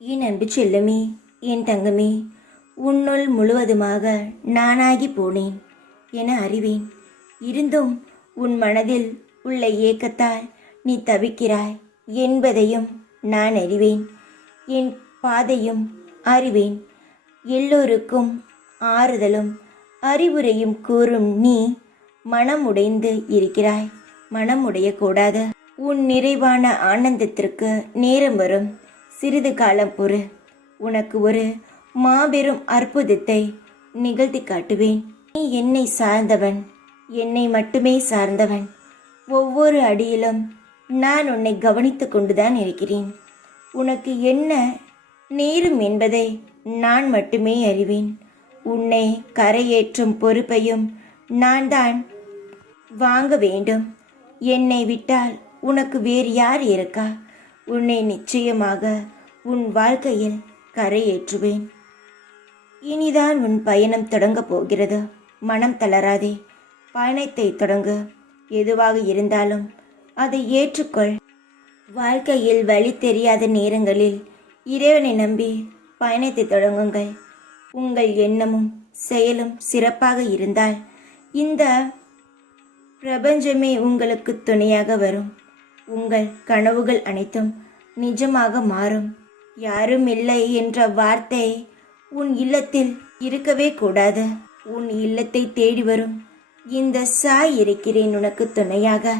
என் அன்பு செல்லமே, என் தங்கமே, உன்னுள் முழுவதுமாக நானாகி போனேன் என அறிவேன். இருந்தும் உன் மனதில் உள்ள ஏக்கத்தால் நீ தவிக்கிறாய் என்பதையும் நான் அறிவேன். என் பாதையும் அறிவேன். எல்லோருக்கும் ஆறுதலும் அறிவுரையும் கூறும் நீ மனம் உடைந்து இருக்கிறாய். மனம் உடையக்கூடாது. உன் நிறைவான ஆனந்தத்திற்கு நேரம் வரும். சிறிது காலம் பொறு. உனக்கு ஒரு மாபெரும் அற்புதத்தை நிகழ்த்தி காட்டுவேன். நீ என்னை சார்ந்தவன், என்னை மட்டுமே சார்ந்தவன். ஒவ்வொரு அடியிலும் நான் உன்னை கவனித்து கொண்டுதான் இருக்கிறேன். உனக்கு என்ன நேரும் என்பதை நான் மட்டுமே அறிவேன். உன்னை கரையேற்றும் பொறுப்பையும் நான் தான் வாங்க வேண்டும். என்னை விட்டால் உனக்கு வேறு யார் இருக்கா? உன்னை நிச்சயமாக உன் வாழ்க்கையில் கரையேற்றுவேன். இனிதான் உன் பயணம் தொடங்கப் போகிறது. மனம் தளராதே. பயணத்தை தொடங்கு. எதுவாக இருந்தாலும் அதை ஏற்றுக்கொள். வாழ்க்கையில் வழி தெரியாத நேரங்களில் இறைவனை நம்பி பயணத்தை தொடங்குங்கள். உங்கள் எண்ணமும் செயலும் சிறப்பாக இருந்தால் இந்த பிரபஞ்சமே உங்களுக்கு துணையாக வரும். உங்கள் கனவுகள் அனைத்தும் நிஜமாக மாறும். யாரும் இல்லை என்ற வார்த்தை உன் இல்லத்தில் இருக்கவே கூடாது. உன் இல்லத்தை தேடி வரும் இந்த சாய் இருக்கிறேன் உனக்கு துணையாக.